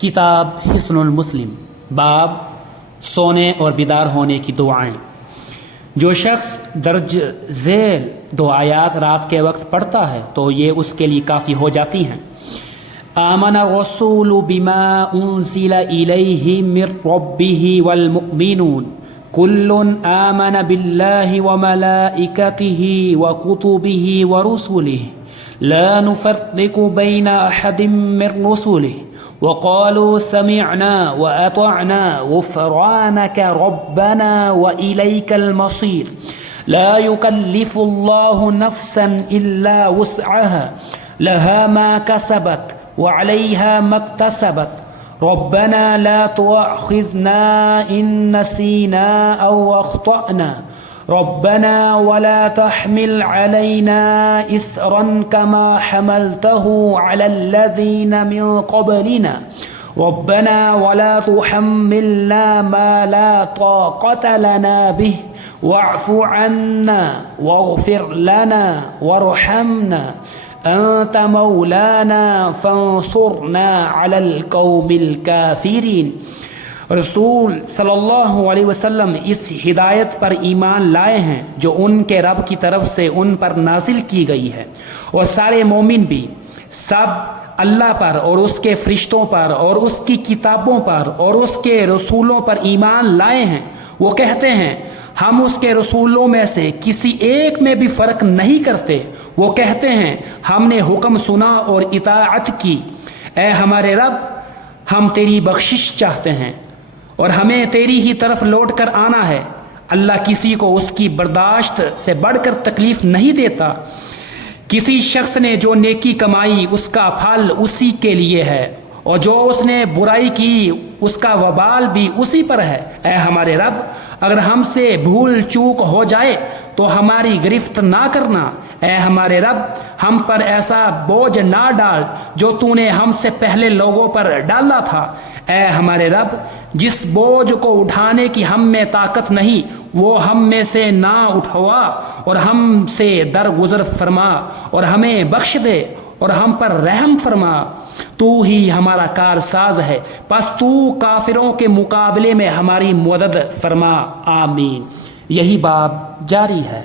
کتاب حصن المسلم، باب سونے اور بیدار ہونے کی دعائیں۔ جو شخص درج ذیل دو آیات رات کے وقت پڑھتا ہے تو یہ اس کے لیے کافی ہو جاتی ہیں۔ آمن الرسول بما انزل الیہ من ربہ والمؤمنون کل آمن باللہ وملائکتہ وکتبہ ورسلہ لا نفرق بین احد من رسلہ وقالوا سمعنا وأطعنا غفرانك ربنا وإليك المصير لا يكلف الله نفسا إلا وسعها لها ما كسبت وعليها ما اكتسبت ربنا لا تؤاخذنا إن نسينا أو أخطأنا ربنا ولا تحمل علينا إصرا كما حملته على الذين من قبلنا ربنا ولا تحملنا ما لا طاقة لنا به واعف عنا واغفر لنا وارحمنا أنت مولانا فانصرنا على القوم الكافرين۔ رسول صلی اللہ علیہ وسلم اس ہدایت پر ایمان لائے ہیں جو ان کے رب کی طرف سے ان پر نازل کی گئی ہے، اور سارے مومن بھی سب اللہ پر اور اس کے فرشتوں پر اور اس کی کتابوں پر اور اس کے رسولوں پر ایمان لائے ہیں۔ وہ کہتے ہیں ہم اس کے رسولوں میں سے کسی ایک میں بھی فرق نہیں کرتے۔ وہ کہتے ہیں ہم نے حکم سنا اور اطاعت کی، اے ہمارے رب ہم تیری بخشش چاہتے ہیں اور ہمیں تیری ہی طرف لوٹ کر آنا ہے۔ اللہ کسی کو اس کی برداشت سے بڑھ کر تکلیف نہیں دیتا۔ کسی شخص نے جو نیکی کمائی اس کا پھل اسی کے لیے ہے، اور جو اس نے برائی کی اس کا وبال بھی اسی پر ہے۔ اے ہمارے رب اگر ہم سے بھول چوک ہو جائے تو ہماری گرفت نہ کرنا۔ اے ہمارے رب ہم پر ایسا بوجھ نہ ڈال جو تو نے ہم سے پہلے لوگوں پر ڈالا تھا۔ اے ہمارے رب جس بوجھ کو اٹھانے کی ہم میں طاقت نہیں وہ ہم میں سے نہ اٹھوا، اور ہم سے درگزر فرما اور ہمیں بخش دے اور ہم پر رحم فرما۔ تو ہی ہمارا کارساز ہے، پس تو کافروں کے مقابلے میں ہماری مدد فرما۔ آمین۔ یہی باب جاری ہے۔